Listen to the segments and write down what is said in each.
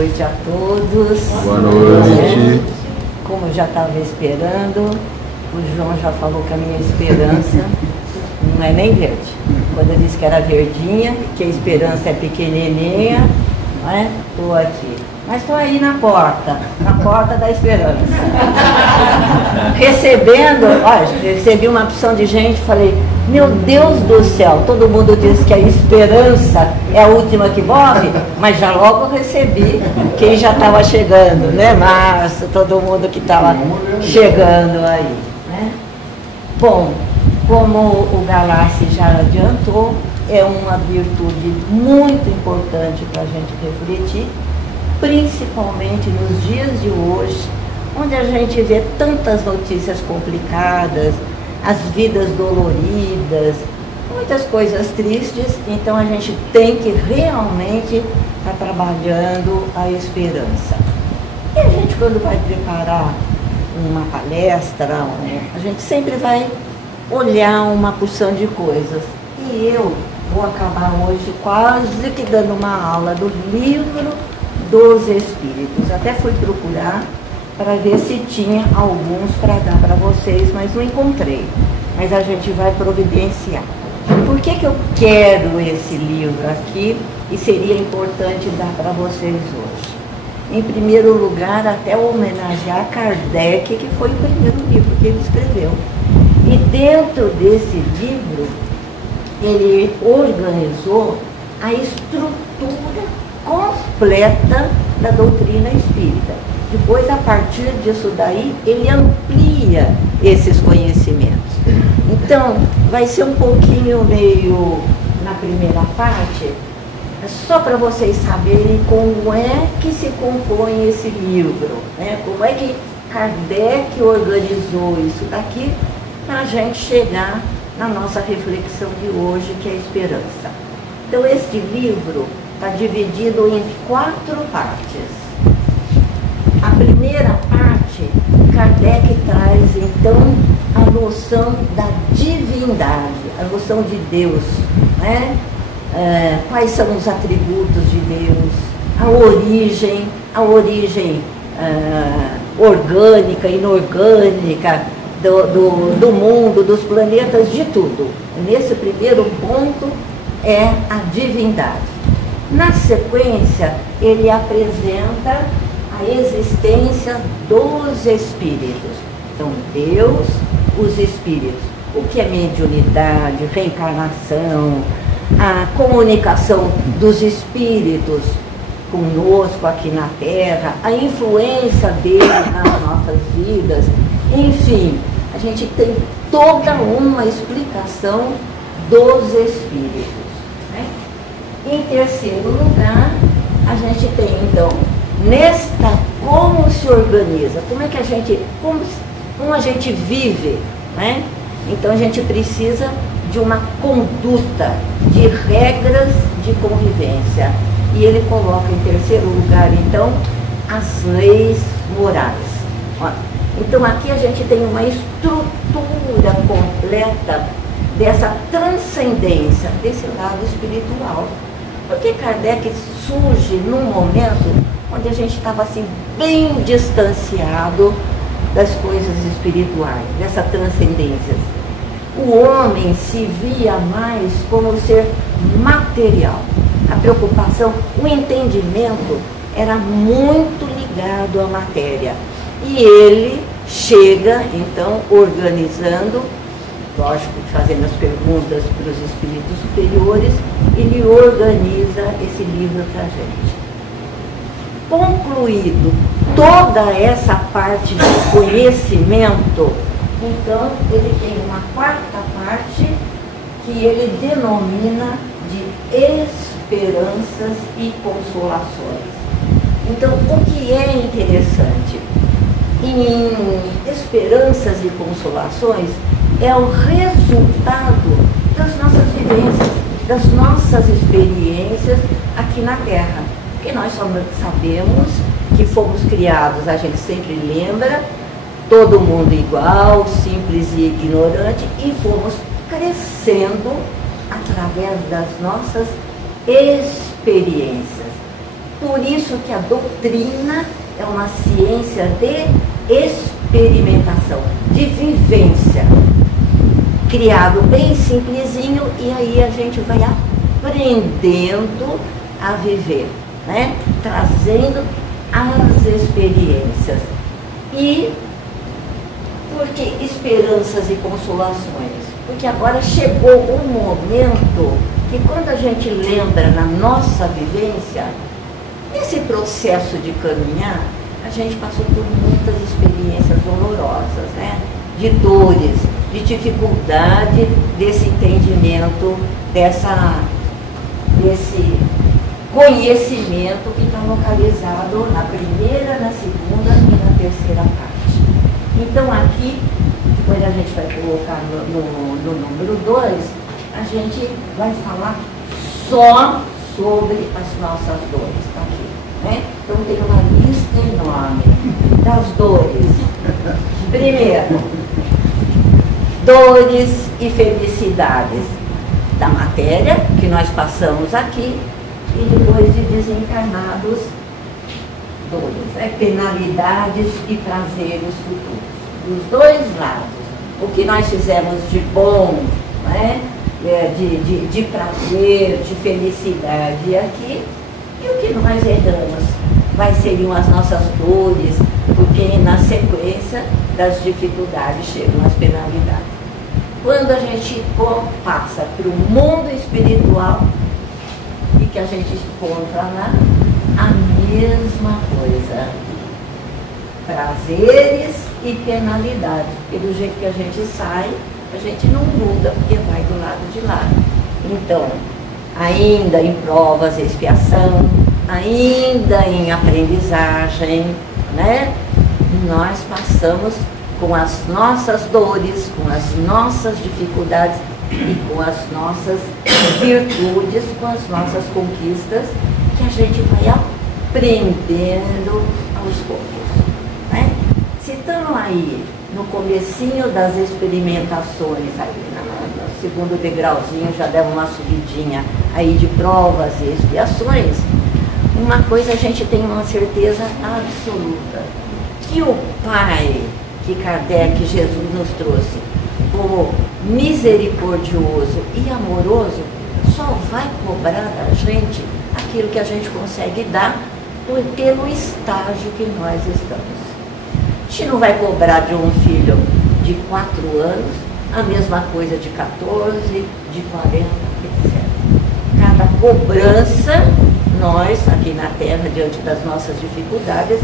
noite a todos. Boa noite. Como eu já estava esperando, o João já falou que a minha esperança não é nem verde. Quando eu disse que era verdinha, que a esperança é pequenininha, não é? Estou aqui. Mas estou aí na porta da esperança. Recebendo, olha, recebi uma opção de gente, falei, meu Deus do céu, todo mundo diz que a esperança é a última que morre, mas já logo recebi quem já estava chegando, né, Márcio, todo mundo que estava chegando aí, né? Bom, como o Galassi já adiantou, é uma virtude muito importante para a gente refletir, principalmente nos dias de hoje, onde a gente vê tantas notícias complicadas, as vidas doloridas, muitas coisas tristes, então a gente tem que realmente estar trabalhando a esperança. E a gente, quando vai preparar uma palestra, a gente sempre vai olhar uma porção de coisas. E eu vou acabar hoje quase que dando uma aula do livro dos Espíritos. Até fui procurar para ver se tinha alguns para dar para vocês, mas não encontrei. Mas a gente vai providenciar. Por que eu quero esse livro aqui e seria importante dar para vocês hoje? Em primeiro lugar, até homenagear Kardec, que foi o primeiro livro que ele escreveu. E dentro desse livro, ele organizou a estrutura completa da doutrina espírita. Depois, a partir disso daí, ele amplia esses conhecimentos. Então, vai ser um pouquinho meio na primeira parte, só para vocês saberem como é que se compõe esse livro, né? Como é que Kardec organizou isso daqui para a gente chegar na nossa reflexão de hoje, que é a esperança. Então, este livro está dividido em 4 partes. A primeira parte, Kardec traz, então, a noção da divindade, a noção de Deus, né? Quais são os atributos de Deus, a origem orgânica, inorgânica, do mundo, dos planetas, de tudo. Nesse primeiro ponto é a divindade. Na sequência, ele apresenta a existência dos espíritos. Então, Deus, os espíritos. O que é mediunidade, reencarnação, a comunicação dos espíritos conosco aqui na Terra, a influência dele nas nossas vidas, enfim, a gente tem toda uma explicação dos espíritos, né? Em terceiro lugar, a gente tem então como se organiza, como a gente vive, né? Então a gente precisa de uma conduta, de regras de convivência. E ele coloca em terceiro lugar, então, as leis morais. Então aqui a gente tem uma estrutura completa dessa transcendência, desse lado espiritual. Porque Kardec surge num momento onde a gente estava assim bem distanciado das coisas espirituais, dessa transcendência. O homem se via mais como ser material. A preocupação, o entendimento era muito ligado à matéria. E ele chega, então, organizando, lógico, fazendo as perguntas para os espíritos superiores, ele organiza esse livro para a gente. Concluído toda essa parte de conhecimento, então ele tem uma quarta parte que ele denomina de esperanças e consolações. Então, o que é interessante em esperanças e consolações é o resultado das nossas vivências, das nossas experiências aqui na Terra. Porque nós sabemos que fomos criados, a gente sempre lembra, todo mundo igual, simples e ignorante, e fomos crescendo através das nossas experiências. Por isso que a doutrina é uma ciência de experimentação, de vivência. Criado bem simplesinho, e aí a gente vai aprendendo a viver, né? Trazendo as experiências. E por que esperanças e consolações? Porque agora chegou um momento que, quando a gente lembra na nossa vivência, nesse processo de caminhar, a gente passou por muitas experiências dolorosas, né? De dores, de dificuldade desse entendimento, desse conhecimento que está localizado na primeira, na segunda e na terceira parte. Então aqui, depois a gente vai colocar no número 2, a gente vai falar só sobre as nossas dores, tá aqui, né? Então tem uma lista enorme das dores. Primeiro, dores e felicidades da matéria que nós passamos aqui, e depois de desencarnados, dores, né? Penalidades e prazeres futuros, dos dois lados. O que nós fizemos de bom, né? De prazer, de felicidade aqui, e o que nós herdamos seriam as nossas dores, porque na sequência das dificuldades chegam as penalidades. Quando a gente passa para o mundo espiritual, e que a gente encontra lá a mesma coisa, prazeres e penalidades, porque do jeito que a gente sai, a gente não muda, porque vai do lado de lá. Então, ainda em provas e expiação, ainda em aprendizagem, né? Nós passamos com as nossas dores, com as nossas dificuldades e com as nossas virtudes, com as nossas conquistas, que a gente vai aprendendo aos poucos, né? Se estamos aí no comecinho das experimentações, aí no segundo degrauzinho já deu uma subidinha aí de provas e expiações, uma coisa a gente tem uma certeza absoluta, que o Pai, que Kardec, Jesus nos trouxe como misericordioso e amoroso, só vai cobrar da gente aquilo que a gente consegue dar pelo estágio que nós estamos. A gente não vai cobrar de um filho de 4 anos a mesma coisa de 14, de 40, etc. Cada cobrança, nós aqui na Terra, diante das nossas dificuldades,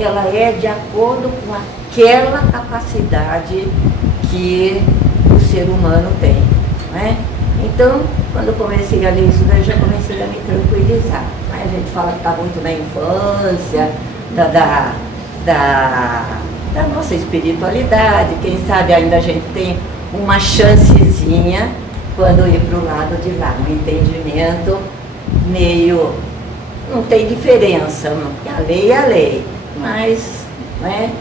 ela é de acordo com aquela capacidade que o ser humano tem, né? Então, quando eu comecei a ler isso, eu já comecei a me tranquilizar, né? A gente fala que está muito na infância, da nossa espiritualidade, quem sabe ainda a gente tem uma chancezinha quando ir para o lado de lá, um entendimento meio, não tem diferença, porque a lei é a lei, mas, né,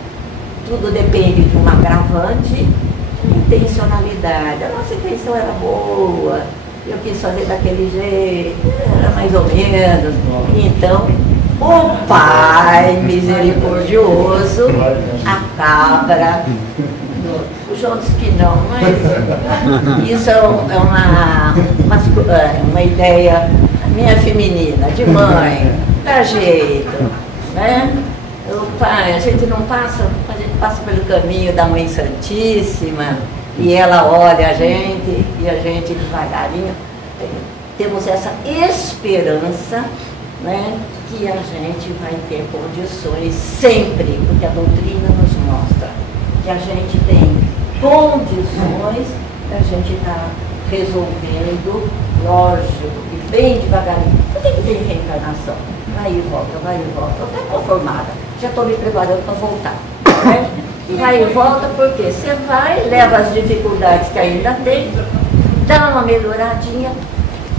tudo depende de um agravante, de intencionalidade. A nossa intenção era boa, eu quis fazer daquele jeito, era mais ou menos, então o Pai misericordioso, a cabra, os outros que não, mas isso é uma ideia minha feminina, de mãe, dá jeito, né? O Pai, a gente não passa, a gente passa pelo caminho da Mãe Santíssima e ela olha a gente e a gente devagarinho temos essa esperança, né, que a gente vai ter condições sempre, porque a doutrina nos mostra que a gente tem condições da gente estar resolvendo, lógico, e bem devagarinho. Por que tem reencarnação? Vai e volta, eu estou conformada, já estou me preparando para voltar, né? Vai e volta porque você vai, leva as dificuldades que ainda tem, dá uma melhoradinha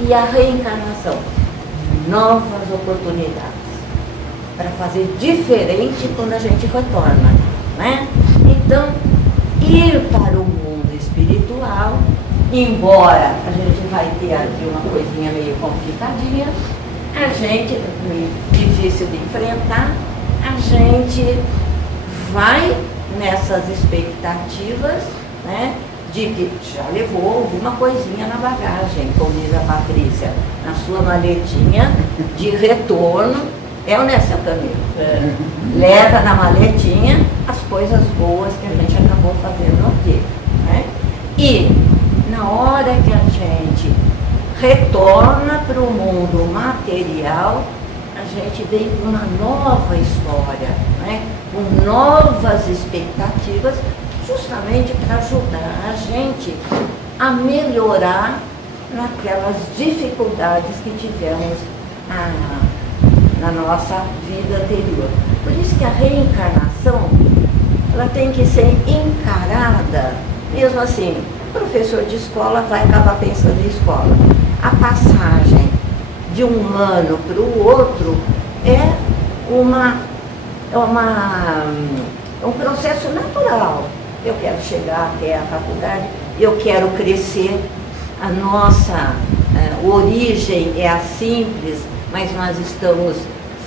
e a reencarnação, novas oportunidades para fazer diferente quando a gente retorna, né? Então, ir para o mundo espiritual, embora a gente vai ter aqui uma coisinha meio complicadinha, a gente, difícil de enfrentar, a gente vai nessas expectativas, né, de que já levou alguma coisinha na bagagem, como diz a Patrícia, na sua maletinha de retorno, é ou não é, seu caminho? Leva na maletinha as coisas boas que a gente acabou fazendo aqui, né? E na hora que a gente retorna para o mundo material, a gente vem com uma nova história, né? Com novas expectativas, justamente para ajudar a gente a melhorar naquelas dificuldades que tivemos na nossa vida anterior. Por isso que a reencarnação, ela tem que ser encarada, mesmo assim, o professor de escola vai acabar pensando em escola. A passagem de um ano para o outro é um processo natural. Eu quero chegar até a faculdade, eu quero crescer, a nossa origem é a simples, mas nós estamos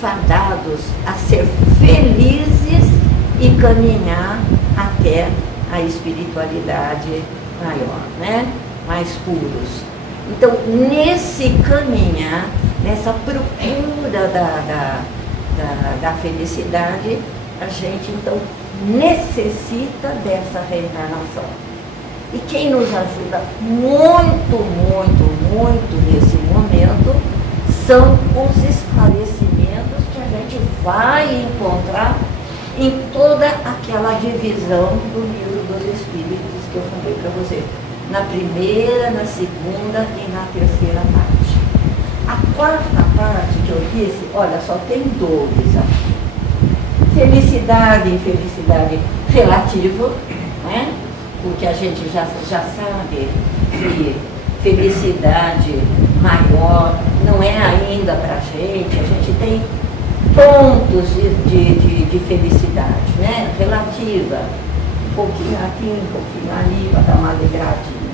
fadados a ser felizes e caminhar até a espiritualidade maior, né? Mais puros. Então, nesse caminhar, nessa procura da felicidade, a gente então necessita dessa reencarnação. E quem nos ajuda muito, muito, muito nesse momento são os esclarecimentos que a gente vai encontrar em toda aquela divisão do Livro dos Espíritos que eu falei para você, na primeira, na segunda e na terceira parte. A quarta parte que eu disse, olha, só tem dores aqui. Felicidade e infelicidade relativa, né? Porque a gente já sabe que felicidade maior não é ainda para a gente tem pontos de felicidade, né? Relativa, um pouquinho aqui, um pouquinho ali, para dar uma alegradinha.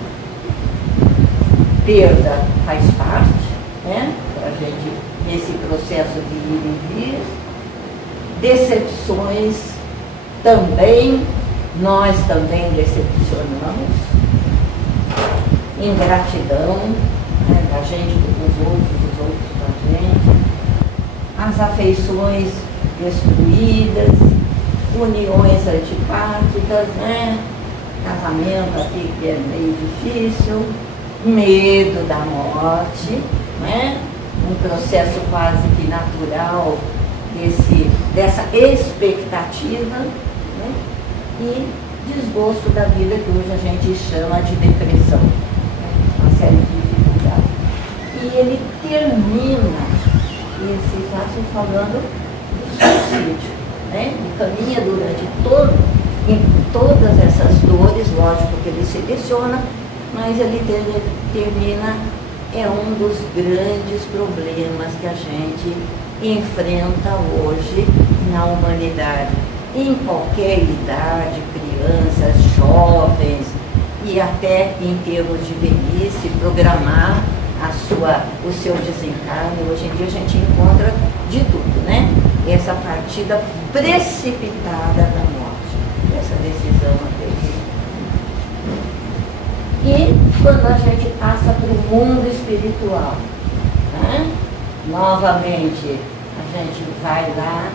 Perda faz parte, né? Para a gente, nesse processo de ir e vir. Decepções também, nós também decepcionamos. Ingratidão, né, da gente dos outros da gente. As afeições destruídas, uniões antipáticas, né? Casamento aqui que é meio difícil, medo da morte, né? Um processo quase que natural dessa expectativa, né? E desgosto da vida que hoje a gente chama de depressão, né? Uma série de dificuldades. E ele termina esse fácil falando do suicídio, né? Ele caminha em todas essas dores, lógico que ele seleciona, mas ele termina, é um dos grandes problemas que a gente enfrenta hoje na humanidade, em qualquer idade, crianças, jovens e até em termos de velhice, programar o seu desencarne. Hoje em dia a gente encontra de tudo, né? Essa partida precipitada da morte, essa decisão anterior. E quando a gente passa para o mundo espiritual, né? Novamente a gente vai lá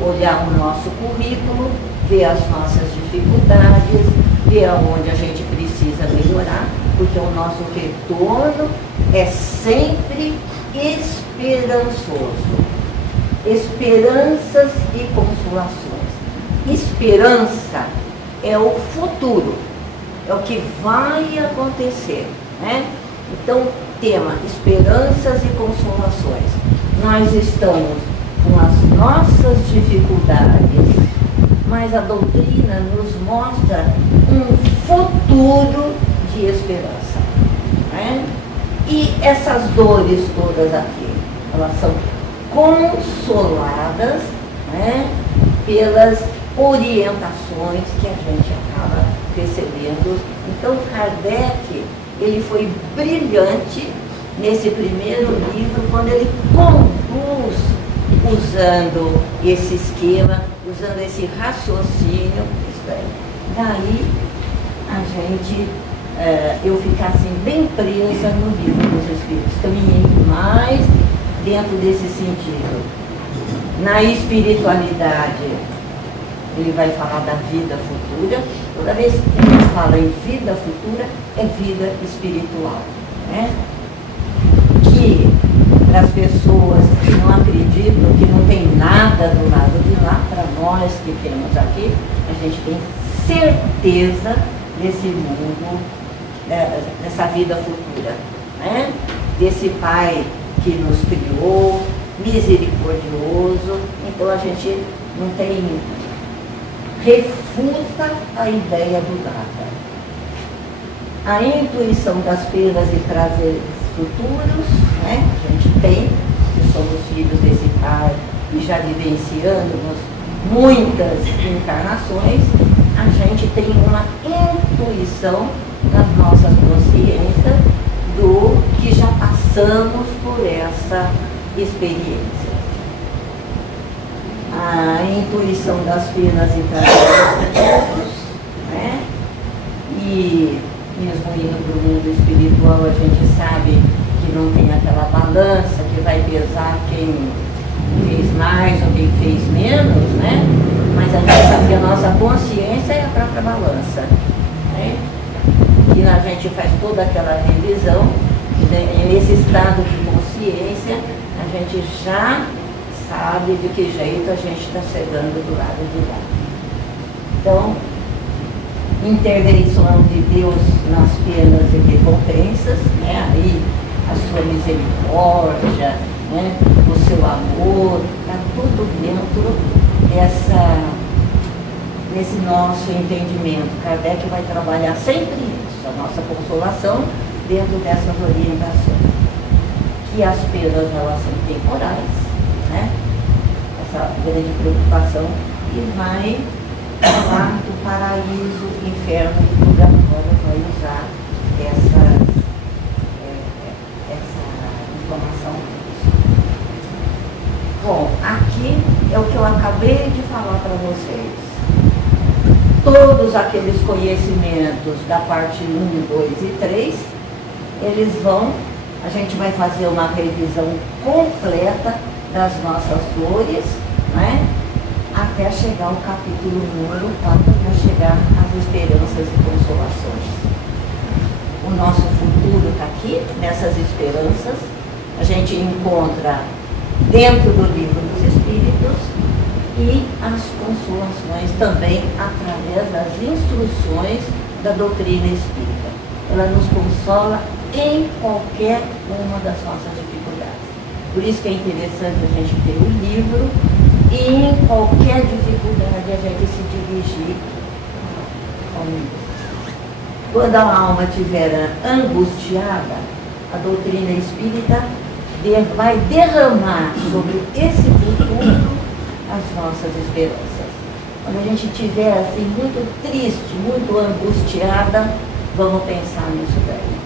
olhar o nosso currículo, ver as nossas dificuldades, ver aonde a gente precisa melhorar, porque o nosso retorno é sempre esperançoso. Esperanças e consolações. Esperança é o futuro, é o que vai acontecer, né? Então, tema, esperanças e consolações. Nós estamos com as nossas dificuldades, mas a doutrina nos mostra um futuro de esperança, né? E essas dores todas aqui, elas são consoladas, né, pelas orientações que a gente acaba recebendo. Então Kardec, ele foi brilhante nesse primeiro livro, quando ele conduz usando esse esquema, usando esse raciocínio, daí a gente, eu ficar assim bem presa no livro dos Espíritos, caminhei mais dentro desse sentido. Na espiritualidade, ele vai falar da vida futura. Toda vez que a gente fala em vida futura, é vida espiritual, né? Que para as pessoas que não acreditam, que não tem nada do lado de lá, para nós que temos aqui, a gente tem certeza desse mundo, dessa vida futura, né? Desse Pai que nos criou, misericordioso. Então a gente não tem, refuta a ideia do nada. A intuição das penas e prazeres futuros, né? A gente tem, que somos filhos desse Pai e já vivenciamos muitas encarnações, a gente tem uma intuição nas nossas consciências do que já passamos por essa experiência. A intuição das penas e prazeres, né? E mesmo indo para o mundo espiritual, a gente sabe que não tem aquela balança que vai pesar quem fez mais ou quem fez menos, né? Mas a gente sabe que a nossa consciência é a própria balança, né? Que a gente faz toda aquela revisão, e nesse estado de consciência, a gente já sabe de que jeito a gente está chegando do lado de lá. Então, intervenção de Deus nas penas e recompensas, né? Aí a sua misericórdia, né? O seu amor, está tudo dentro desse nosso entendimento. Kardec vai trabalhar sempre isso, a nossa consolação dentro dessas orientações. Que as penas, elas são temporais, né? Essa grande preocupação, e vai falar do paraíso, inferno e purgatório, vai usar essa informação. Bom, aqui é o que eu acabei de falar para vocês. Todos aqueles conhecimentos da parte 1, 2 e 3, eles vão, a gente vai fazer uma revisão completa das nossas dores, né? Até chegar ao capítulo número 4, para chegar às esperanças e consolações. O nosso futuro está aqui, nessas esperanças. A gente encontra dentro do livro dos Espíritos, e as consolações também através das instruções da doutrina espírita. Ela nos consola em qualquer uma das nossas dificuldades. Por isso que é interessante a gente ter o livro e em qualquer dificuldade a gente se dirigir ao livro. Quando a alma estiver angustiada, a doutrina espírita vai derramar sobre esse futuro as nossas esperanças. Quando a gente estiver assim muito triste, muito angustiada, vamos pensar nisso daí,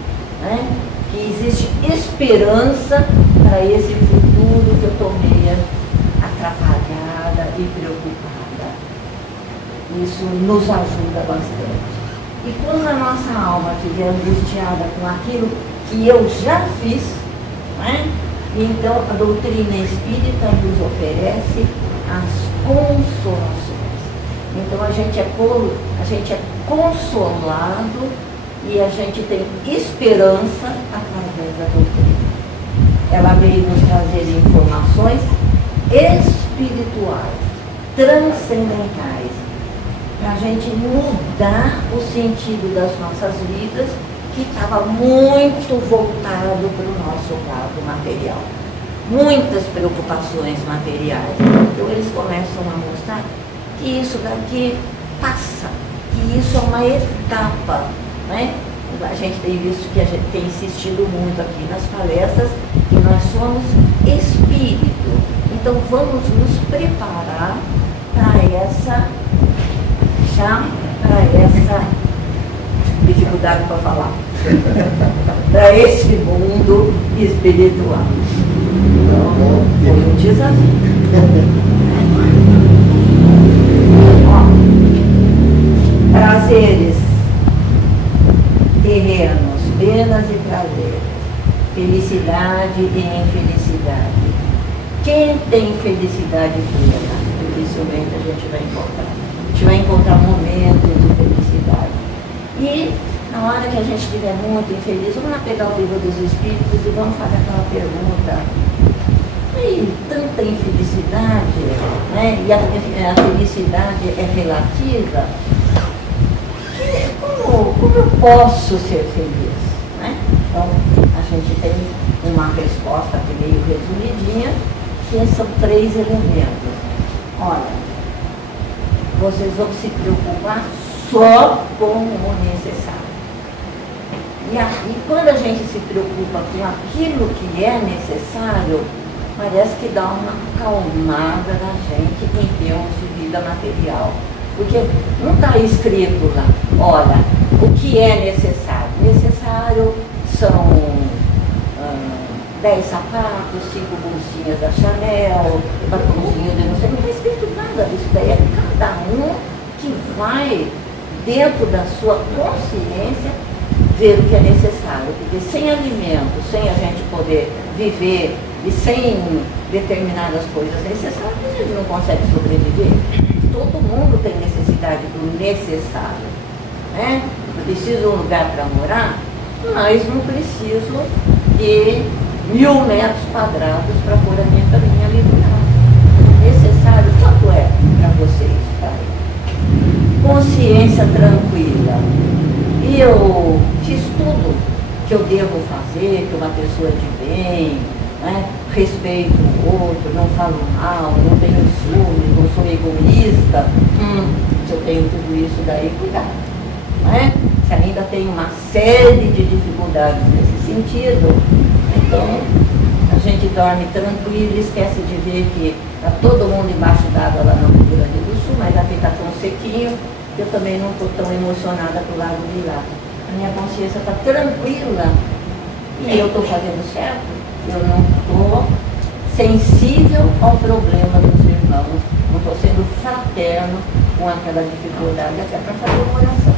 né? Que existe esperança para esse futuro que eu estou meio atrapalhada e preocupada. Isso nos ajuda bastante. E quando a nossa alma estiver angustiada com aquilo que eu já fiz, né? Então a doutrina espírita nos oferece as consolações. Então a gente é consolado e a gente tem esperança através da doutrina. Ela veio nos trazer informações espirituais, transcendentais, para a gente mudar o sentido das nossas vidas, que estava muito voltado para o nosso lado material. Muitas preocupações materiais. Então eles começam a mostrar que isso daqui passa, que isso é uma etapa, né? A gente tem visto que a gente tem insistido muito aqui nas palestras que nós somos espírito. Então vamos nos preparar para essa dificuldade para falar. Para esse mundo espiritual. Então, foi um desafio. Prazeres terrenos, penas e prazeres, felicidade e infelicidade. Quem tem felicidade plena, dificilmente a gente vai encontrar. A gente vai encontrar momentos de felicidade. E na hora que a gente estiver muito infeliz, vamos lá pegar o livro dos Espíritos e vamos fazer aquela pergunta. E tanta infelicidade, né? E a felicidade é relativa. Como eu posso ser feliz? Né? Então, a gente tem uma resposta aqui meio resumidinha, que são 3 elementos. Olha, vocês vão se preocupar só com o necessário. E quando a gente se preocupa com aquilo que é necessário, parece que dá uma acalmada na gente em termos de vida material. Porque não está escrito lá, olha, o que é necessário? Necessário são 10 sapatos, 5 bolsinhas da Chanel, batomzinho de não sei, não está escrito nada disso daí. É cada um que vai, dentro da sua consciência, ver o que é necessário. Porque sem alimento, sem a gente poder viver e sem determinadas coisas necessárias, a gente não consegue sobreviver. Todo mundo tem necessidade do necessário, né? Preciso de um lugar para morar, mas não preciso de 1000 metros quadrados para pôr a minha caminha ali do lado. Necessário, quanto é para vocês, pai? Consciência tranquila. E eu fiz tudo que eu devo fazer, que uma pessoa de bem, né? Respeito o outro, não falo mal, não tenho ciúmes, não sou egoísta. Se eu tenho tudo isso daí, cuidado. Né? Se ainda tem uma série de dificuldades nesse sentido, então a gente dorme tranquilo e esquece de ver que está todo mundo embaixo d'água lá no Rio Grande do Sul, mas aqui está tão sequinho que eu também não estou tão emocionada pro lado de lá. A minha consciência está tranquila e eu estou fazendo certo. Eu não estou sensível ao problema dos irmãos, não estou sendo fraterno com aquela dificuldade, até para fazer uma oração,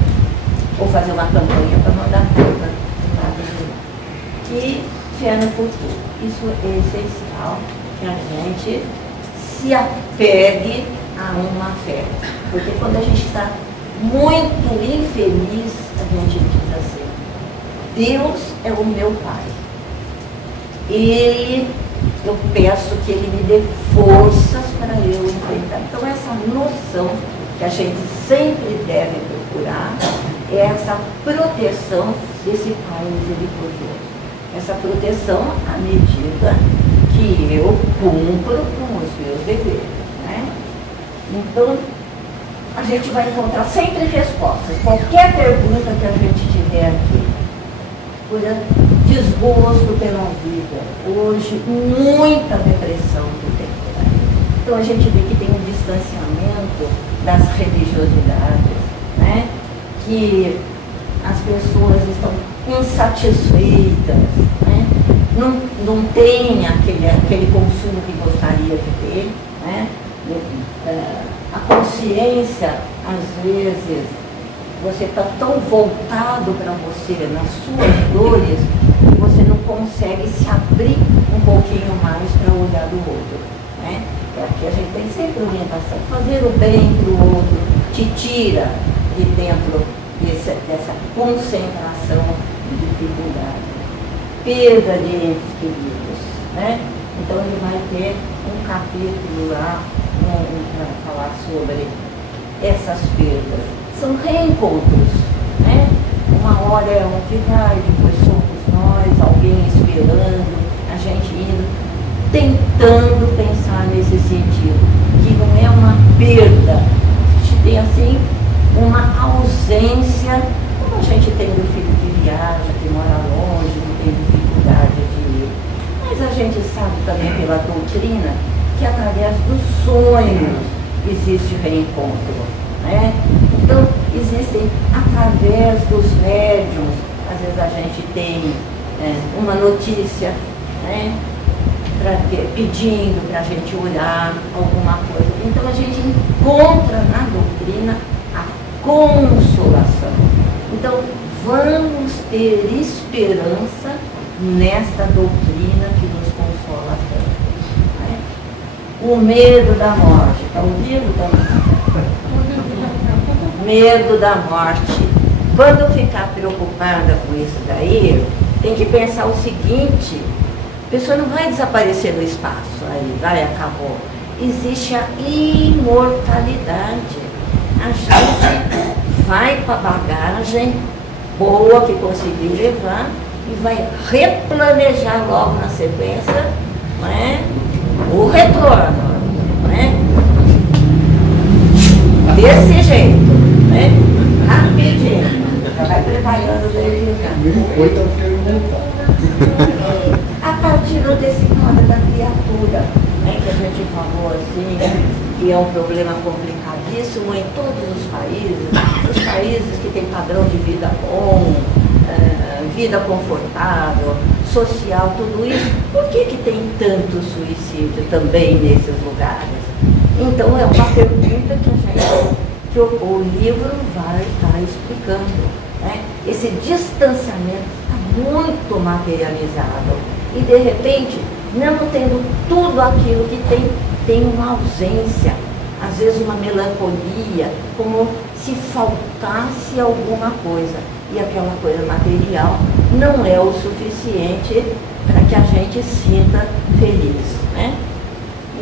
ou fazer uma campanha para mandar coisa do lado de lá. E fé no futuro. Isso é essencial, que a gente se apegue a uma fé. Porque quando a gente está muito infeliz, a gente diz assim, Deus é o meu Pai. Eu peço que Ele me dê forças para eu enfrentar. Então, essa noção que a gente sempre deve procurar é essa proteção desse Pai misericordioso. Essa proteção à medida que eu cumpro com os meus deveres. Né? Então, a gente vai encontrar sempre respostas. Qualquer pergunta que a gente tiver aqui, por desgosto pela vida, hoje muita depressão do tempo. Então a gente vê que tem um distanciamento das religiosidades, né? Que as pessoas estão insatisfeitas, né? Não tem aquele consumo que gostaria de ter, né? A consciência, às vezes, você está tão voltado para você, nas suas dores, que você não consegue se abrir um pouquinho mais para olhar do outro. Né? Porque a gente tem sempre orientação. Fazer o bem para o outro te tira de dentro dessa concentração de dificuldade. Perda de entes queridos. Né? Então ele vai ter um capítulo lá para falar sobre essas perdas. São reencontros, né? Uma hora é um que vai, depois somos nós, alguém esperando, a gente indo, tentando pensar nesse sentido, que não é uma perda, a gente tem assim uma ausência, como a gente tem do filho que viaja, que mora longe, que tem dificuldade de ir. Mas a gente sabe também pela doutrina que através dos sonhos existe reencontro. Né? Então, existem através dos médiuns. Às vezes a gente tem uma notícia, né, pedindo para a gente orar alguma coisa. Então a gente encontra na doutrina a consolação. Então vamos ter esperança nesta doutrina que nos consola tanto, né? O medo da morte, está ouvindo também? Medo da morte. Quando eu ficar preocupada com isso daí, tem que pensar o seguinte: a pessoa não vai desaparecer no espaço, aí vai, acabou. Existe a imortalidade. A gente vai com a bagagem boa que conseguir levar e vai replanejar logo na sequência, não é? O retorno, não é? Desse jeito, né? Rapidinho. Já vai preparando daí. A partir desse quadro da criatura, né, que a gente falou assim, que é um problema complicadíssimo em todos os países que têm padrão de vida bom, vida confortável, social, tudo isso. Por que tem tanto suicídio também nesses lugares? Então é uma pergunta que o livro vai estar explicando, né? Esse distanciamento está muito materializado e de repente, não tendo tudo aquilo que tem uma ausência, às vezes uma melancolia, como se faltasse alguma coisa, e aquela coisa material não é o suficiente para que a gente sinta feliz, né?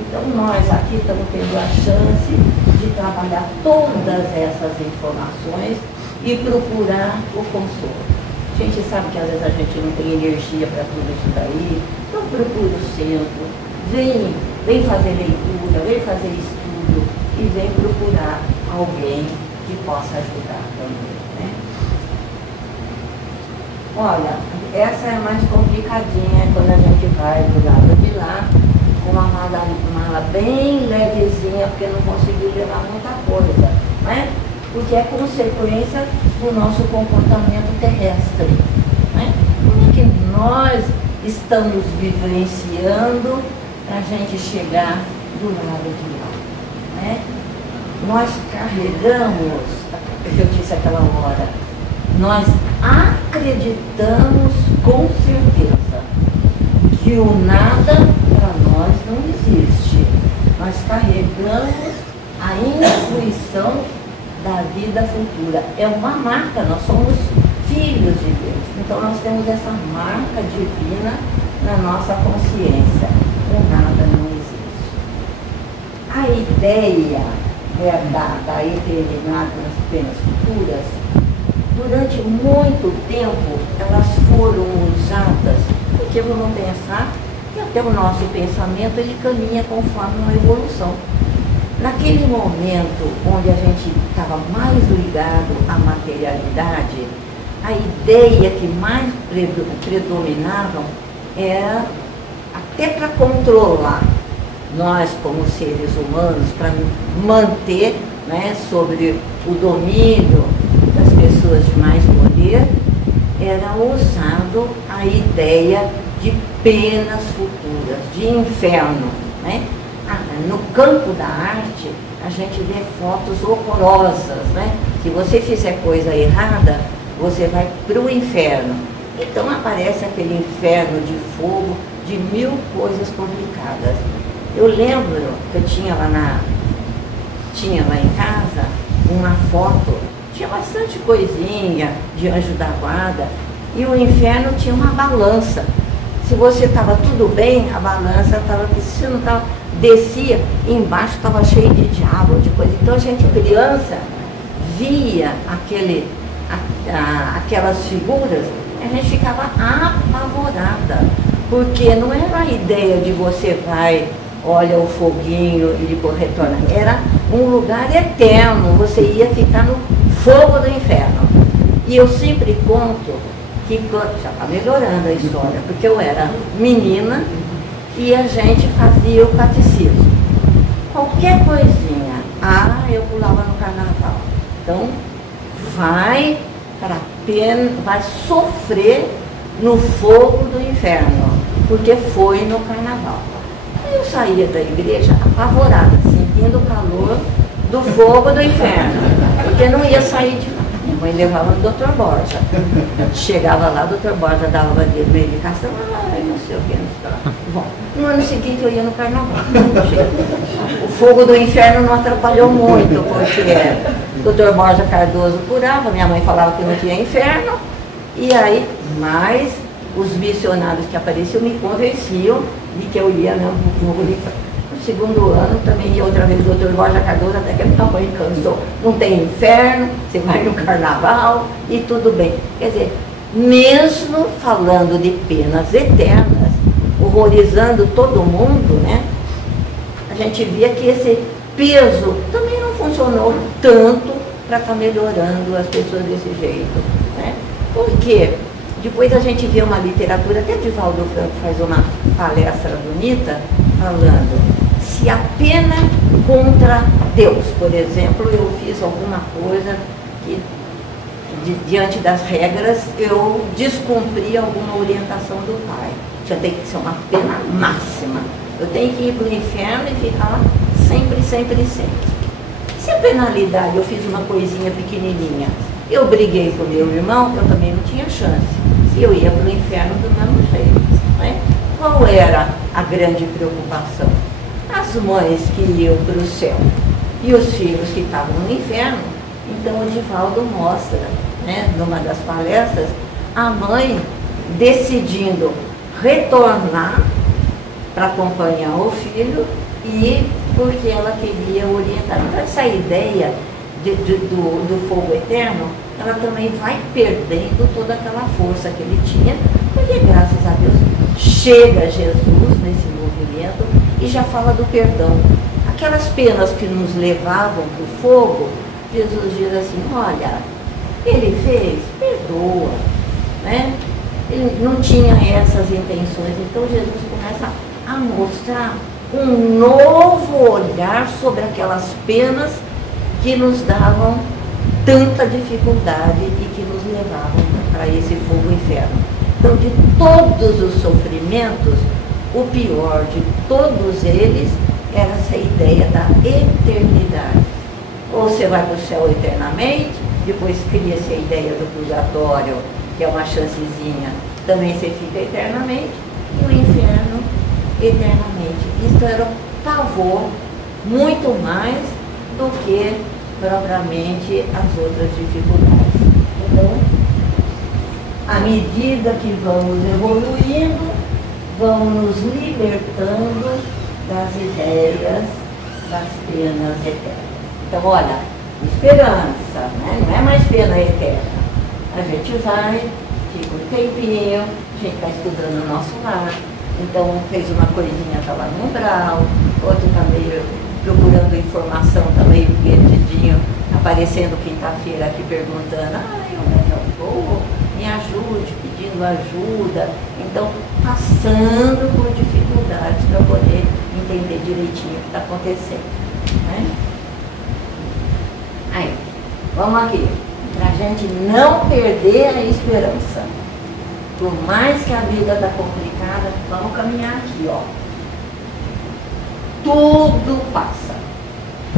Então nós aqui estamos tendo a chance de trabalhar todas essas informações e procurar o consolo. A gente sabe que às vezes a gente não tem energia para tudo isso daí, então procura o centro, vem fazer leitura, vem fazer estudo e vem procurar alguém que possa ajudar também, né? Olha, essa é a mais complicadinha quando a gente vai do lado de lá, com uma mala bem levezinha, porque não conseguiu levar muita coisa, né? Porque é consequência do nosso comportamento terrestre, né? Como é que nós estamos vivenciando para a gente chegar do lado de lá, né? Nós carregamos, o que eu disse aquela hora, nós acreditamos com certeza que o nada para nós não existe. Nós carregamos a intuição da vida futura. É uma marca, nós somos filhos de Deus. Então nós temos essa marca divina na nossa consciência. O nada não existe. A ideia da eternidade nas penas futuras, durante muito tempo, elas foram usadas, porque vamos pensar que até o nosso pensamento ele caminha conforme uma evolução. Naquele momento onde a gente estava mais ligado à materialidade, a ideia que mais predominava era até para controlar nós como seres humanos, para manter, né, sobre o domínio das pessoas de mais poder, era usado a ideia de penas futuras, de inferno, né? No campo da arte, a gente vê fotos horrorosas, né? Se você fizer coisa errada, você vai para o inferno. Então aparece aquele inferno de fogo, de 1000 coisas complicadas. Eu lembro que eu tinha lá em casa uma foto, tinha bastante coisinha de anjo da guarda, e o inferno tinha uma balança. Se você estava tudo bem, a balança estava, se não estava, descia, embaixo estava cheio de diabo, de coisa. Então a gente, criança, via aquelas figuras, a gente ficava apavorada, porque não era a ideia de você vai, olha o foguinho e depois retorna. Era um lugar eterno, você ia ficar no fogo do inferno. E eu sempre conto que já está melhorando a história, porque eu era menina e a gente fazia o catecismo. Qualquer coisinha, eu pulava no carnaval. Então, vai vai sofrer no fogo do inferno, porque foi no carnaval. Eu saía da igreja apavorada, sentindo o calor do fogo do inferno, porque não ia sair de lá. Minha mãe levava no Dr. Borja. Chegava lá, o Dr. Borja dava medicação, não sei o que, não sei o que. Bom, no ano seguinte eu ia no carnaval. O fogo do inferno não atrapalhou muito, porque o Dr. Borja Cardoso curava, minha mãe falava que não tinha inferno, e aí, mas os missionários que apareciam me convenciam de que eu ia mesmo para o fogo do inferno. No segundo ano também ia outra vez o Dr. Borja Cardoso, até que a minha mãe cansou. Não tem inferno, você vai no carnaval e tudo bem. Quer dizer, mesmo falando de penas eternas, horrorizando todo mundo, né? A gente via que esse peso também não funcionou tanto para estar melhorando as pessoas desse jeito, né? Por quê? Depois a gente vê uma literatura, até Divaldo Franco faz uma palestra bonita, falando, se a pena contra Deus, por exemplo, eu fiz alguma coisa que, diante das regras, eu descumpri alguma orientação do pai. Já tem que ser uma pena máxima. Eu tenho que ir para o inferno e ficar lá sempre, sempre, sempre. Se a penalidade, eu fiz uma coisinha pequenininha, eu briguei com meu irmão, eu também não tinha chance. Eu ia para o inferno do mesmo jeito, né? Qual era a grande preocupação? As mães que iam para o céu e os filhos que estavam no inferno. Então o Divaldo mostra, né, numa das palestras, a mãe decidindo retornar para acompanhar o filho e porque ela queria orientar. Então essa ideia do fogo eterno, ela também vai perdendo toda aquela força que ele tinha, porque graças a Deus chega Jesus nesse movimento e já fala do perdão. Aquelas penas que nos levavam para o fogo, Jesus diz assim, olha, ele fez, perdoa, né? Ele não tinha essas intenções, então Jesus começa a mostrar um novo olhar sobre aquelas penas que nos davam tanta dificuldade e que nos levavam para esse fogo inferno. Então, de todos os sofrimentos, o pior de todos eles era essa ideia da eternidade. Ou você vai para o céu eternamente, depois cria-se a ideia do purgatório, que é uma chancezinha, também você fica eternamente, e o inferno eternamente. Isso era um pavor muito mais do que propriamente as outras dificuldades. Então, à medida que vamos evoluindo, vamos nos libertando das ideias das penas eternas. Então, olha, esperança, né? Não é mais pena eterna. A gente vai, fica um tempinho, a gente está estudando no nosso lar, então fez uma coisinha, está lá no umbral, outro está meio procurando informação, está meio perdidinho, aparecendo quinta-feira aqui perguntando, onde é que eu vou? Me ajude, pedindo ajuda. Então, passando por dificuldades para poder entender direitinho o que está acontecendo, né? Aí, vamos aqui, para a gente não perder a esperança. Por mais que a vida está complicada, vamos caminhar aqui, ó. Tudo passa.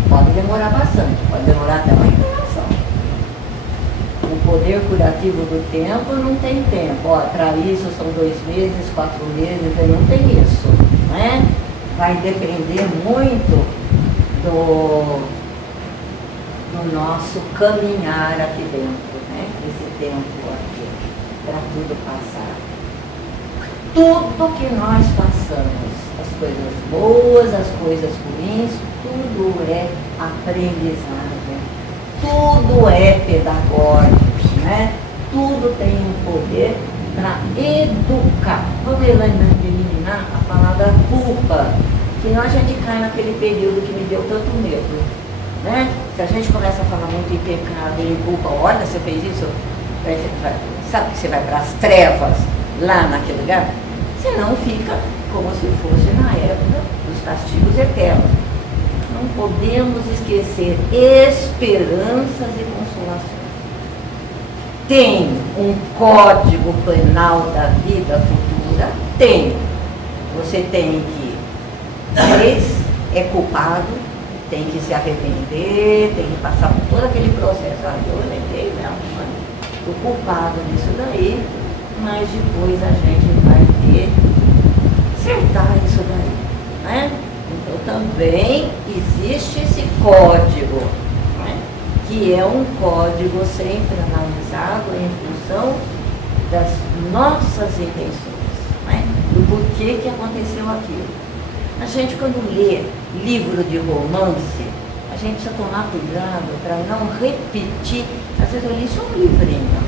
Pode demorar bastante, pode demorar até uma encarnação. O poder curativo do tempo não tem tempo. Para isso são 2 meses, 4 meses, não tem isso, né? Vai depender muito do nosso caminhar aqui dentro, né? Esse tempo aqui, para tudo passar. Tudo que nós passamos, as coisas boas, as coisas ruins, tudo é aprendizagem, tudo é pedagógico, né? Tudo tem um poder para educar. Vamos eliminar a palavra culpa, que nós a gente cai naquele período que me deu tanto medo, né? Se a gente começa a falar muito em pecado, em culpa, olha, você fez isso, sabe que você vai para as trevas, lá naquele lugar? Senão fica como se fosse na época dos castigos eternos. Não podemos esquecer esperanças e consolações. tem um código penal da vida futura? Tem. Você tem que, é culpado, tem que se arrepender, tem que passar por todo aquele processo. Ah, eu lembrei mesmo, estou culpado nisso daí, mas depois a gente vai ter acertar isso daí, né? Então também existe esse código, né? Que é um código sempre analisado em função das nossas intenções, né? Do porquê que aconteceu aquilo. A gente, quando lê livro de romance, a gente precisa tomar cuidado para não repetir. Às vezes eu li só um livrinho.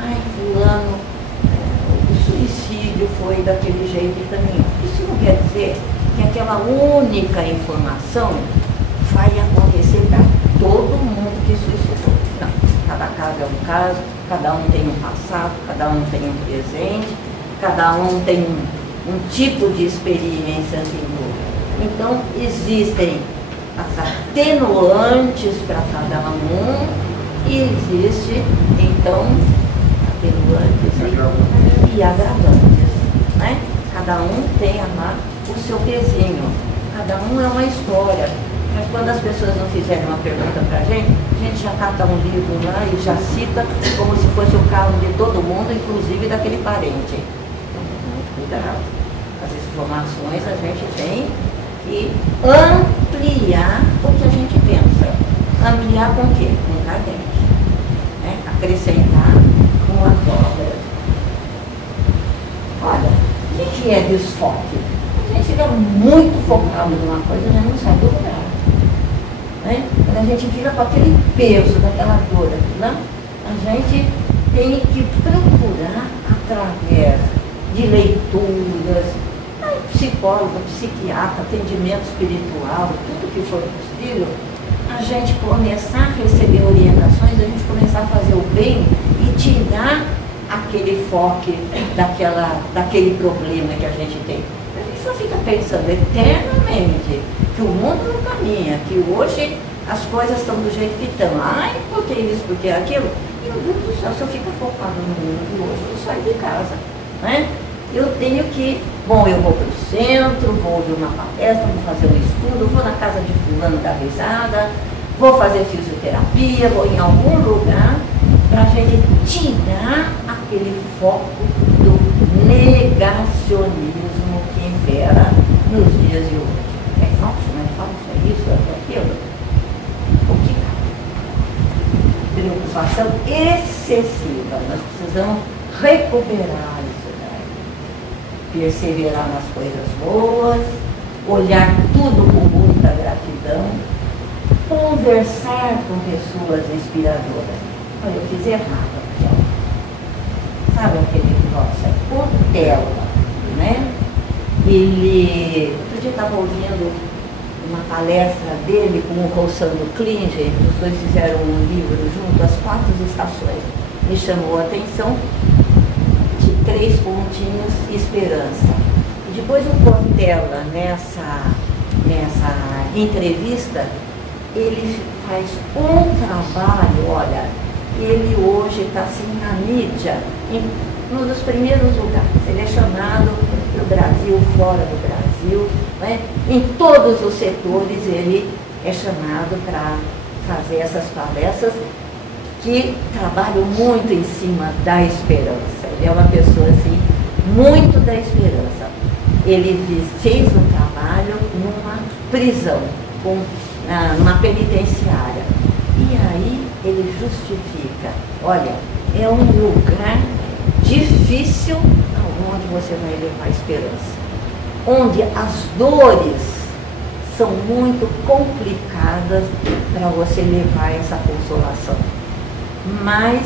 Ai, fulano, o suicídio foi daquele jeito e caminhou. Isso não quer dizer que aquela única informação vai acontecer para todo mundo que suicidou. Não, cada caso é um caso, cada um tem um passado, cada um tem um presente, cada um tem um tipo de experiência anterior. Então, existem as atenuantes para cada um e existe, então, atenuantes e agravantes, né? Cada um tem lá o seu pezinho, cada um é uma história. Mas quando as pessoas não fizerem uma pergunta para a gente já cata um livro lá e já cita como se fosse o caso de todo mundo, inclusive daquele parente. Muito cuidado. As informações a gente tem que ampliar o que a gente pensa. Ampliar com o quê? Com o cadente. Né? Acrescentar com a dobra. Olha, o que é desfoque? A gente fica muito focado numa coisa e já não sai do lugar. Né? Quando a gente fica com aquele peso, daquela dor, né? A gente tem que procurar, através de leituras, psicólogo, psiquiatra, atendimento espiritual, tudo que for possível, a gente começar a receber orientações, a gente começar a fazer o bem e tirar aquele foco daquele problema que a gente tem. A gente só fica pensando eternamente que o mundo não caminha, que hoje as coisas estão do jeito que estão. Ai, por que isso, por que aquilo? Meu Deus do céu, se eu ficar focado no mundo de hoje, eu saio de casa, né? Eu tenho que, eu vou para o centro, vou ouvir uma palestra, vou fazer um estudo, vou na casa de fulano dar risada, vou fazer fisioterapia, vou em algum lugar para a gente tirar aquele foco do negacionismo que impera nos dias de hoje. É falso, não é falso, é isso, é aquilo. O que preocupação excessiva, nós precisamos recuperar isso daí, perseverar nas coisas boas, olhar tudo com muita gratidão, conversar com pessoas inspiradoras. Olha, eu fiz errado aqui, ó. Sabe aquele negócio? Cortella, né? Outro dia estava ouvindo uma palestra dele com o Rossano Klinger, os dois fizeram um livro junto, As 4 Estações. Me chamou a atenção de 3 pontinhos, esperança. E depois o Cortella, nessa entrevista, ele faz um trabalho, olha, ele hoje está assim na mídia, em um dos primeiros lugares. Ele é chamado no Brasil, fora do Brasil, né? Em todos os setores ele é chamado para fazer essas palestras que trabalham muito em cima da esperança. Ele é uma pessoa assim, muito da esperança. Ele fez um trabalho numa prisão, numa penitenciária. E aí ele justifica, olha, é um lugar difícil onde você vai levar esperança, onde as dores são muito complicadas para você levar essa consolação, mas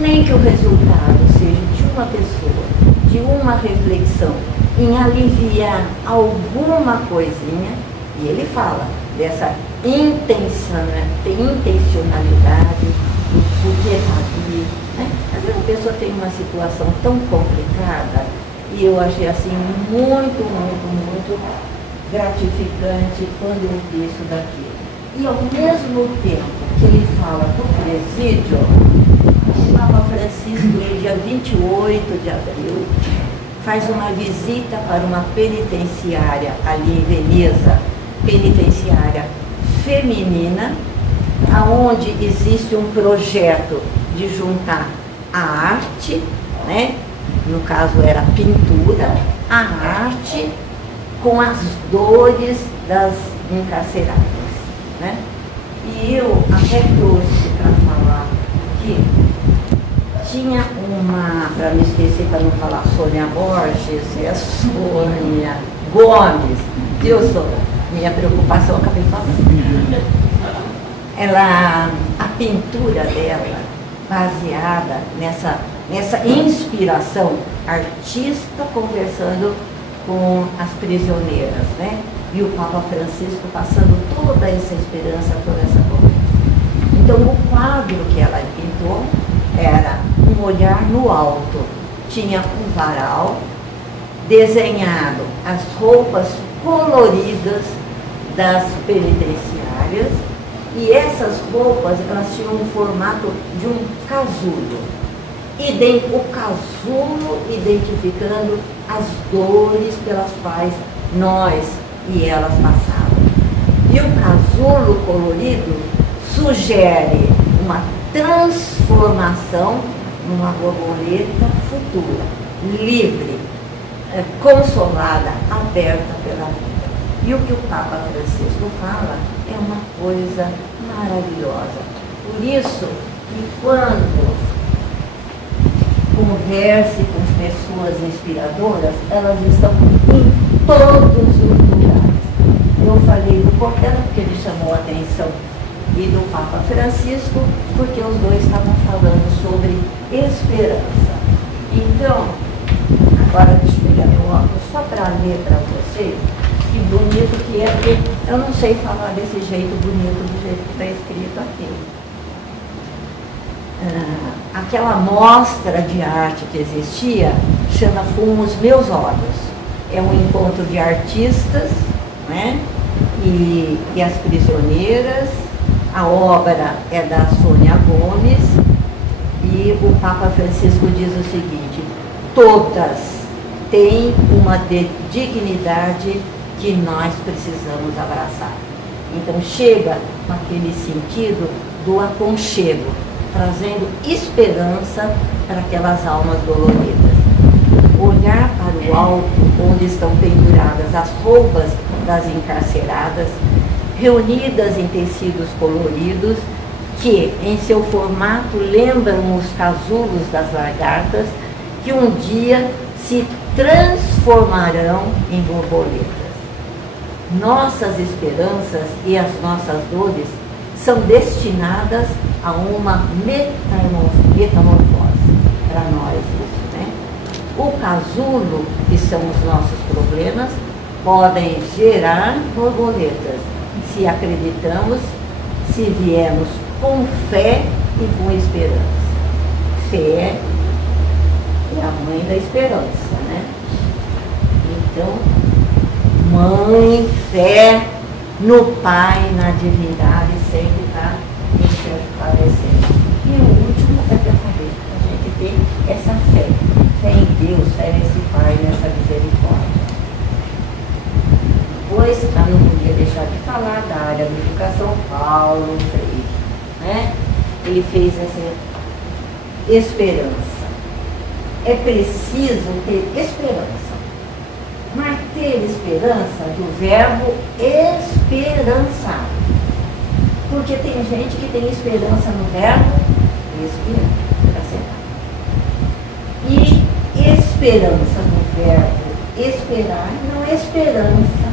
nem que o resultado seja de uma pessoa, de uma reflexão em aliviar alguma coisinha, e ele fala dessa intencionalidade, do porquê está ali, né? Às vezes a pessoa tem uma situação tão complicada, e eu achei assim muito gratificante quando eu vi isso daqui. E ao mesmo tempo que ele fala do presídio, Papa Francisco, no dia 28 de abril, faz uma visita para uma penitenciária ali em Veneza, penitenciária feminina, aonde existe um projeto de juntar a arte, né? No caso era pintura, a arte com as dores das encarceradas, né? E eu até trouxe para falar que tinha uma, para não esquecer, para não falar Sônia Borges, é Sônia Gomes, viu, Sônia? Minha preocupação, eu acabei falando. Ela, a pintura dela, baseada nessa inspiração, artista conversando com as prisioneiras, né? E o Papa Francisco passando toda essa esperança, toda essa coisa. Então, o quadro que ela pintou era um olhar no alto. Tinha um varal desenhado, as roupas coloridas das penitenciárias, e essas roupas, elas tinham um formato de um casulo. E o casulo identificando as dores pelas quais nós e elas passavam. E o casulo colorido sugere uma transformação numa borboleta futura, livre, consolada, aberta pela vida. E o que o Papa Francisco fala é uma coisa maravilhosa. Por isso que quando converse com pessoas inspiradoras, elas estão em todos os lugares. Eu falei do Cortella porque ele chamou a atenção, e do Papa Francisco porque os dois estavam falando sobre esperança. Então, agora deixa eu pegar meu óculos só para ler para vocês que bonito que é, porque eu não sei falar desse jeito bonito do jeito que está escrito aqui. Aquela mostra de arte que existia chama Com os Meus Olhos. É um encontro de artistas, né? E as prisioneiras. A obra é da Sônia Gomes, e o Papa Francisco diz o seguinte: todas têm uma dignidade que nós precisamos abraçar. Então chega com aquele sentido do aconchego, trazendo esperança para aquelas almas doloridas. Olhar para o alto, onde estão penduradas as roupas das encarceradas, reunidas em tecidos coloridos, que em seu formato lembram os casulos das lagartas, que um dia se transformarão em borboletas. Nossas esperanças e as nossas dores são destinadas a uma metamorfose. Para nós isso, né? O casulo, que são os nossos problemas, podem gerar borboletas, se acreditamos, se viemos com fé e com esperança. Fé é a mãe da esperança, né? Então, mãe, fé no Pai, na divindade, sempre está esclarecendo. E o último é que eu falei, a gente tem essa fé. Fé em Deus, fé nesse Pai, nessa misericórdia. Pois, eu não podia deixar de falar da área da educação, Paulo Freire, né? Ele fez essa esperança. É preciso ter esperança. Mas ter esperança do verbo esperançar. Porque tem gente que tem esperança no verbo esperar. E esperança no verbo esperar não é esperança.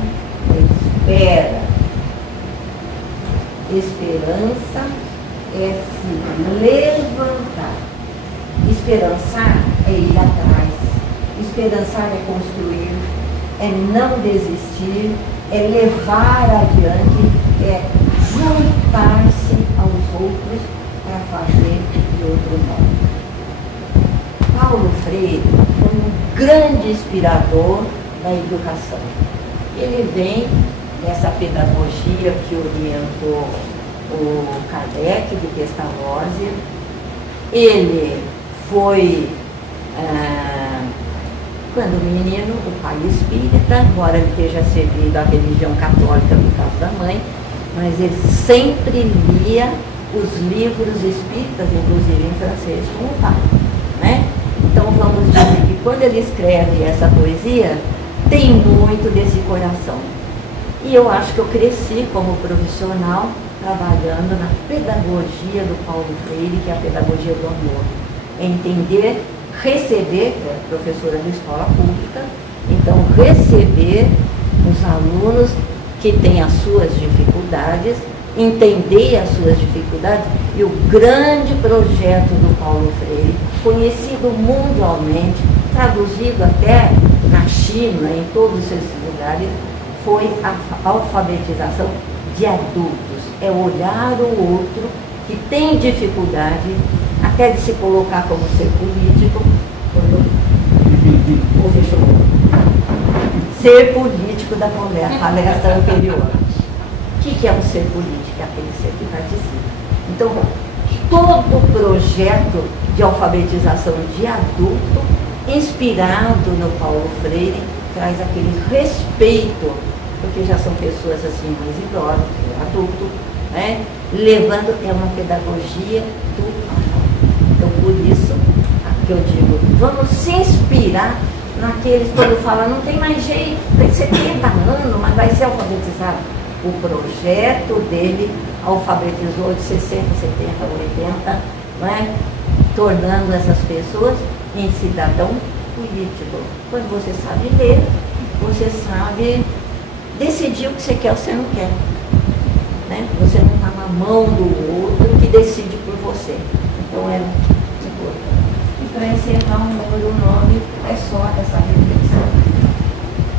Espera. Esperança é se levantar. Esperançar é ir atrás. Esperançar é construir, é não desistir, é levar adiante, é juntar-se aos outros para fazer de outro modo. Paulo Freire foi um grande inspirador da educação. Ele vem dessa pedagogia que orientou o Kardec de Pestalozzi, Ele foi, quando menino, o pai espírita, embora ele esteja servindo a religião católica no caso da mãe, mas ele sempre lia os livros espíritas, inclusive em francês, como o pai, né? Então vamos dizer que quando ele escreve essa poesia, tem muito desse coração. E eu acho que eu cresci como profissional trabalhando na pedagogia do Paulo Freire, que é a pedagogia do amor. É entender, receber, que é professora de escola pública, então receber os alunos que têm as suas dificuldades, entender as suas dificuldades, e o grande projeto do Paulo Freire, conhecido mundialmente, traduzido até na China, em todos esses lugares, foi a alfabetização de adultos. É olhar o outro que tem dificuldade até de se colocar como ser político, ou fechou, ser político da palestra anterior. O que é um ser político? É aquele ser que participa. Então, todo projeto de alfabetização de adulto, inspirado no Paulo Freire, traz aquele respeito, porque já são pessoas assim mais idosas, adulto, né? Levando, é uma pedagogia do amor. Então, por isso, que eu digo, vamos se inspirar naqueles, quando fala, não tem mais jeito, tem 70 anos, mas vai ser alfabetizado. O projeto dele alfabetizou de 60, 70, 80, não é? Tornando essas pessoas em cidadão político. Quando você sabe ler, você sabe decidir o que você quer ou você não quer. Né? Você não está na mão do outro que decide por você. Então é importante. E para encerrar o número 9, é só essa reflexão.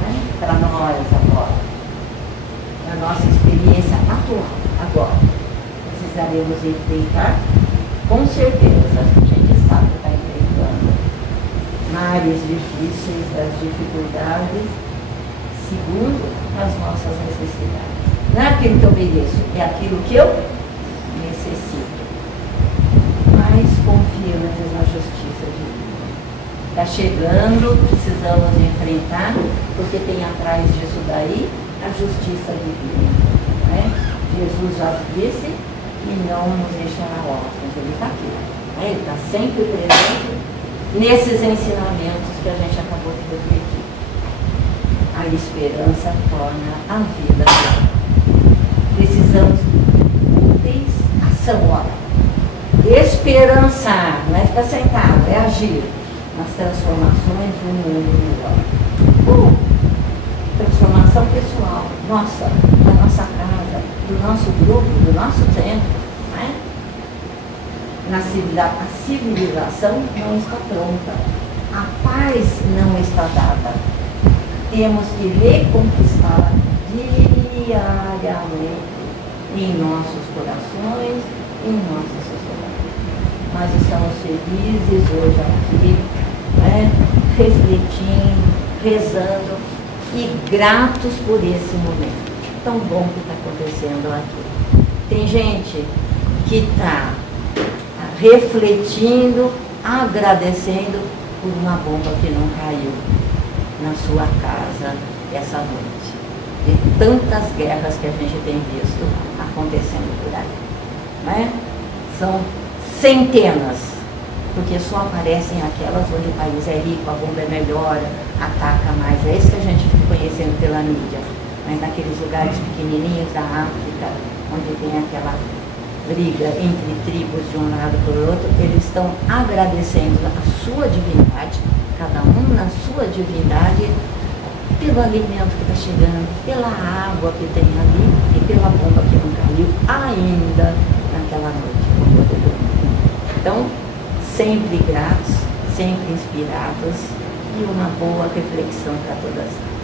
Né? Para nós agora. A nossa experiência atual agora. Precisaremos enfrentar, com certeza, a gente sabe que está enfrentando mares difíceis, das dificuldades, segundo as nossas necessidades. Não é aquilo que eu mereço, é aquilo que eu necessito. Mas confiantes na justiça divina. Está chegando, precisamos enfrentar, porque tem atrás disso daí a justiça divina. Né? Jesus já disse que não nos deixará órfãos, ele está aqui. Né? Ele está sempre presente nesses ensinamentos que a gente acabou de refletir. A esperança torna a vida real. Precisamos úteis, ação, olha. Esperançar, não é ficar sentado, é agir nas transformações do mundo melhor. Transformação pessoal, nossa, da nossa casa, do nosso grupo, do nosso centro. Né? A civilização não está pronta, a paz não está dada. Temos que reconquistar diariamente em nossos corações, em nossa sociedade. Nós estamos felizes hoje aqui, né? Refletindo, rezando e gratos por esse momento tão bom que está acontecendo aqui. Tem gente que está refletindo, agradecendo por uma bomba que não caiu na sua casa essa noite. De tantas guerras que a gente tem visto acontecendo por aí. Né? São centenas, porque só aparecem aquelas onde o país é rico, a bomba é melhor, ataca mais. É isso que a gente fica conhecendo pela mídia. Mas naqueles lugares pequenininhos da África, onde tem aquela briga entre tribos de um lado para o outro, eles estão agradecendo a sua divindade, cada um na sua divindade, pelo alimento que está chegando, pela água que tem ali e pela bomba que não caiu ainda naquela noite. Então, sempre gratos, sempre inspirados e uma boa reflexão para todas nós.